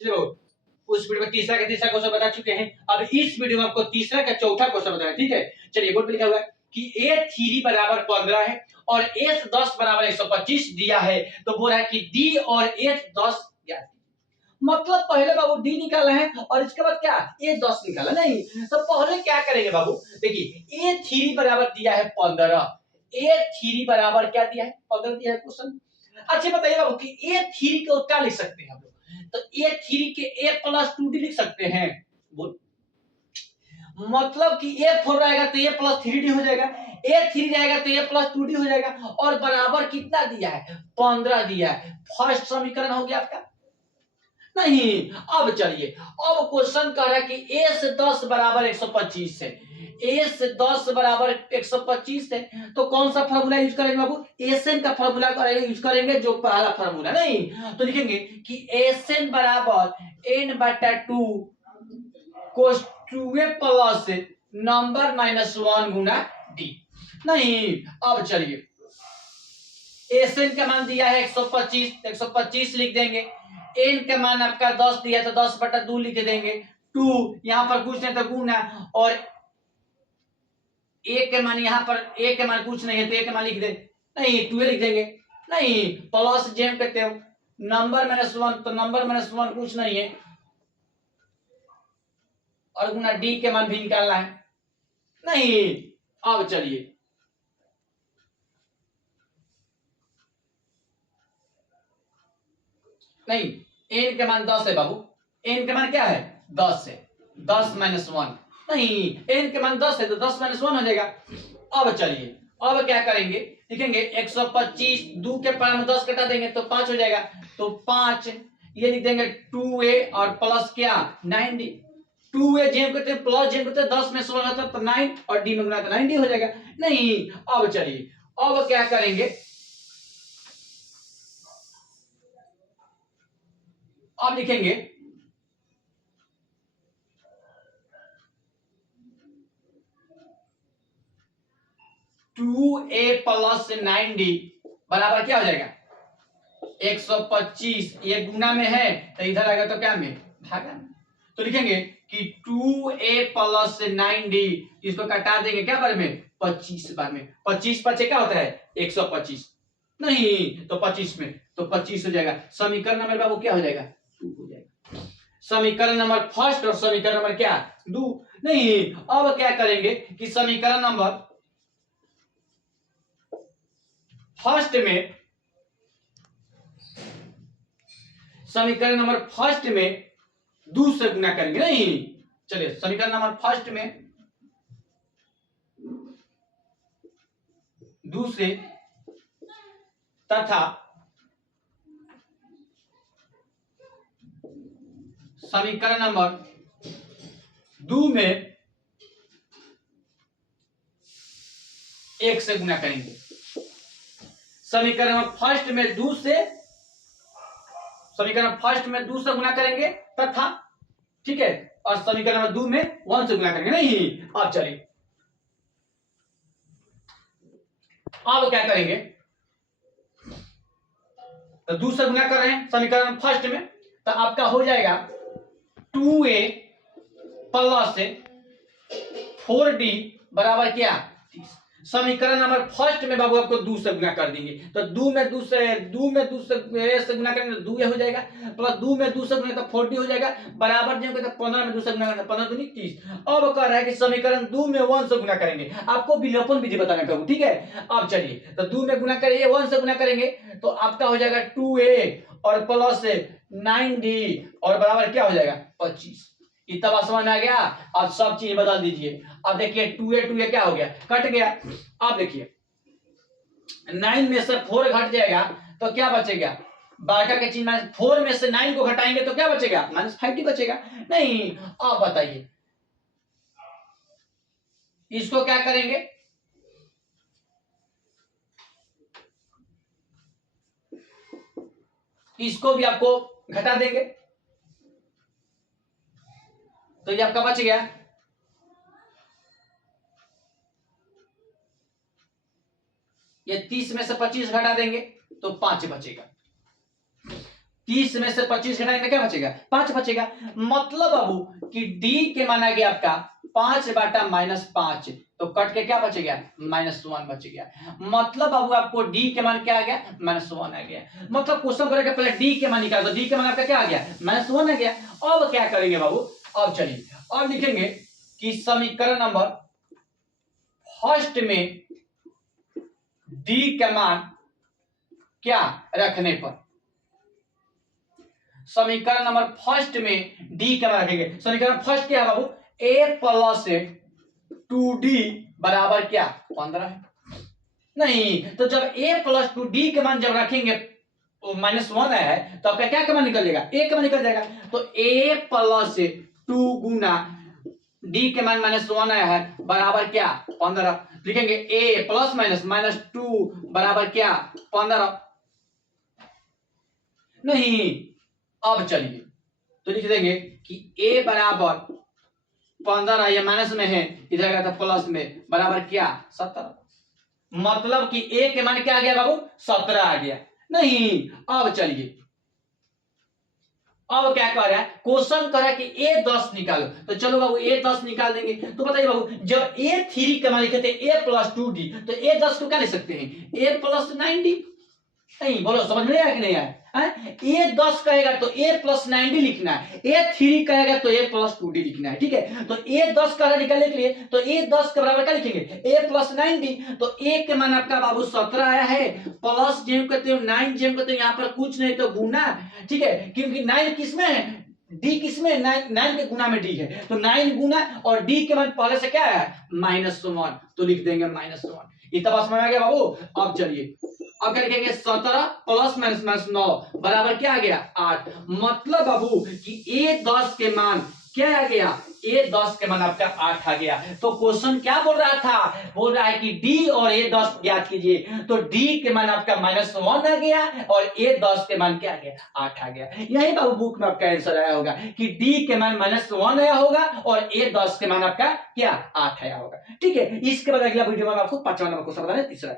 चलो उस वीडियो में तीसरा का तीसरा क्वेश्चन बता चुके हैं। अब इस वीडियो में आपको तीसरा का चौथा क्वेश्चन बताना है, ठीक है। चलिए बोर्ड पे लिखा हुआ है कि A3 बराबर 15 है और S10 बराबर 125 दिया है, तो बोल रहा है कि D और H10 ज्ञात कीजिए। मतलब पहले बाबू D निकाला है और इसके बाद क्या A10 निकाला नहीं, तो पहले क्या करेंगे बाबू, देखिए A3 बराबर दिया है 15, A3 बराबर क्या दिया है 15 दिया है क्वेश्चन। अच्छा बताइए बाबू कि A3 को क्या लिख सकते हैं हम लोग, तो A3 के A प्लस 2D लिख सकते हैं। बोल मतलब कि A4 रहेगा तो A प्लस 3D हो जाएगा, A3 जाएगा तो A प्लस 2D हो जाएगा और बराबर कितना दिया है 15 दिया है। फर्स्ट समीकरण हो गया आपका। नहीं अब चलिए, अब क्वेश्चन कह रहा है कि A से 10 बराबर 125 है, A से 10 बराबर 125 है, तो कौन सा फार्मूला यूज करेंगे बाबू, एसएन का फार्मूला यूज करेंगे, जो पहला फार्मूला। नहीं तो लिखेंगे कि एसएन बराबर n/2 कोस 2a प्लस नंबर -1 गुना डी। नहीं अब चलिए, एसएन का मान दिया है 125, 125 लिख देंगे। एन का मान आपका 10 दिया तो 10/2 लिख देंगे, 2 यहां पर कुछ नहीं तो गुना, और ए के मान यहां पर ए के मान कुछ नहीं है तो ए के मान लिख दे, नहीं 2 लिख देंगे। नहीं प्लस जेम कहते हो नंबर -1, तो नंबर -1 कुछ नहीं है, और गुना डी के मान भी निकालना है। नहीं अब चलिए, नहीं एन के मान 10 है बाबू, एन के मान क्या है 10 है, 10 -1, नहीं एन के मान 10 है तो 10 -1 हो जाएगा। अब चलिए, अब क्या करेंगे, लिखेंगे 125 2 के पावर में 10 कटा देंगे तो 5 हो जाएगा, तो 5 ये लिख देंगे 2a और प्लस क्या 9d, 2a जेम करते हैं प्लस जेम करते हैं 10 में 16 होता है तो 9 और d में गुना तो 9d हो जाएगा। नहीं अब चलिए, अब क्या करेंगे, अब लिखेंगे 2a प्लस 9d बराबर क्या हो जाएगा 125, ये गुना में है तो इधर आएगा तो क्या में भागा में, तो लिखेंगे कि 2a प्लस 9d, इसको कटा देंगे क्या बार में 25 बार में, 25 पचे क्या होता है 125, नहीं तो 25 में तो 25 हो जाएगा। समीकरण नंबर बाबू क्या हो जाएगा 2 हो जाएगा, समीकरण नंबर फर्स्ट और समीकरण नंबर क्या 2। नहीं अब क्या करेंगे कि समीकरण नंबर फर्स्ट में, समीकरण नंबर फर्स्ट में 2 से गुना करेंगे। नहीं चलिए समीकरण नंबर फर्स्ट में 2 से तथा समीकरण नंबर 2 में 1 से गुना करेंगे। समीकरण नंबर फर्स्ट में 2 से, समीकरण फर्स्ट में 2 से गुना करेंगे तथा, ठीक है, और समीकरण नंबर 2 में 1 से गुना करेंगे। नहीं अब चलिए, अब क्या करेंगे, तो 2 से गुना कर रहे हैं समीकरण फर्स्ट में, तो आपका हो जाएगा 2a प्लस 4d बराबर क्या 30। समीकरण नंबर फर्स्ट में बाबू आपको 2 से गुना कर देंगे, तो 2 में 2 से गुना करेंगे तो 2 हो जाएगा, प्लस 2 में 2 से गुना तो 40 हो जाएगा, बराबर जो कहते 15 में 2 से गुना करना 15 दूनी 30। अब कह रहा है कि समीकरण 2 में 1 से गुना करेंगे, आपको विलोपन विधि बताना है, ठीक है। अब चलिए, तो 2 में गुना करेंगे 1 से गुना करेंगे तो आपका हो जाएगा 2a और प्लस 9d और बराबर क्या हो जाएगा 25। इतना बात समझ में आ गया, अब सब चीज बदल दीजिए। अब देखिए 2a क्या हो गया कट गया, अब देखिए 9 में से 4 घट जाएगा तो क्या बचेगा, बारका के चिन्ह में 4 में से 9 को घटाएंगे तो क्या बचेगा -5 बचेगा। नहीं अब बताइए इसको क्या करेंगे, इसको भी आपको घटा देंगे तो ये आपका बच गया, ये 30 में से 25 घटा देंगे तो 5 बचेगा। 30 में से 25 घटाएंगे क्या बचेगा? 5 बचेगा। मतलब बाबू कि डी के मान आ गया आपका 5/-5, तो कट के क्या बच गया? -1 बच गया। मतलब बाबू आपको डी के मान क्या आ गया? -1 आ गया। मतलब क्वेश्चन करेंगे पहले डी के मान निकाल दो, डी के मान आपका क्या आ गया? -1 आ गया। अब क्या करेंगे बाबू? अब चलिए अब लिखेंगे कि समीकरण नंबर फर्स्ट में डी का मान क्या रखने पर, समीकरण नंबर फर्स्ट में डी का मान रखेंगे। समीकरण फर्स्ट क्या है बाबू? a प्लस 2d बराबर क्या? 15 है। नहीं तो जब a प्लस 2d के मान जब रखेंगे -1 है तो आपका क्या का मान निकल जाएगा? a का मान निकल जाएगा। तो a प्लस 2 गुना d के मान -1 आया है बराबर क्या? 15। लिखेंगे a प्लस -2 बराबर क्या? 15। नहीं अब चलिए तो लिख देंगे कि a बराबर 15 या माइनस में है, इधर गया था प्लस में, बराबर क्या? 17। मतलब कि a के मान क्या आ गया बाबू? 17 आ गया। नहीं अब चलिए अब क्या कर रहा है? क्वेश्चन कर रहा है कि a 10 निकालो, तो चलो बाबू a 10 निकाल देंगे। तो बताइए बाबू जब a 3 का मान लिखे थे a प्लस 2d, तो a 10 को क्या लिख सकते हैं? a plus 9d। नहीं बोलो समझ में आया कि नहीं आया? ए 10 कहेगा तो a प्लस 9d लिखना है, a 3 कहेगा तो a प्लस 2d लिखना है। ठीक है, तो a 10 का निकालने के लिए तो a 10 के बराबर क्या लिखेंगे? a plus 9d। तो a के मान आपका बाबू 17 आया है, प्लस जेम कहते हो 9 जेम कहते हो, यहाँ पर कुछ नहीं तो गुना। ठीक है, क्योंकि 9 किसमें है? डी किसमें? 9 के गुना में डी है, तो 9 गुना और डी के मान पहले से क्या है? -1, तो लिख देंगे -1। इतना बात समझ में आ गया बाबू? अब चलिए अब क्या लिखेंगे? 17 प्लस -9 बराबर क्या आ गया? 8। मतलब बाबू कि a 10 के मान क्या आ गया? a 10 के मान आपका 8 आ गया। तो क्वेश्चन क्या बोल रहा था? बोल रहा है कि d और a 10 ज्ञात कीजिए। तो d के मान आपका -1 आ गया और a 10 के मान क्या आ गया? 8 आ गया। यही बाबू बुक में आपका आंसर आया होगा कि d के मान -1 आया होगा और a 10 के मान आपका क्या? 8 आया होगा। ठीक है, इसके बाद अगला वीडियो में आपको 5वां नंबर क्वेश्चन बताने तीसरा।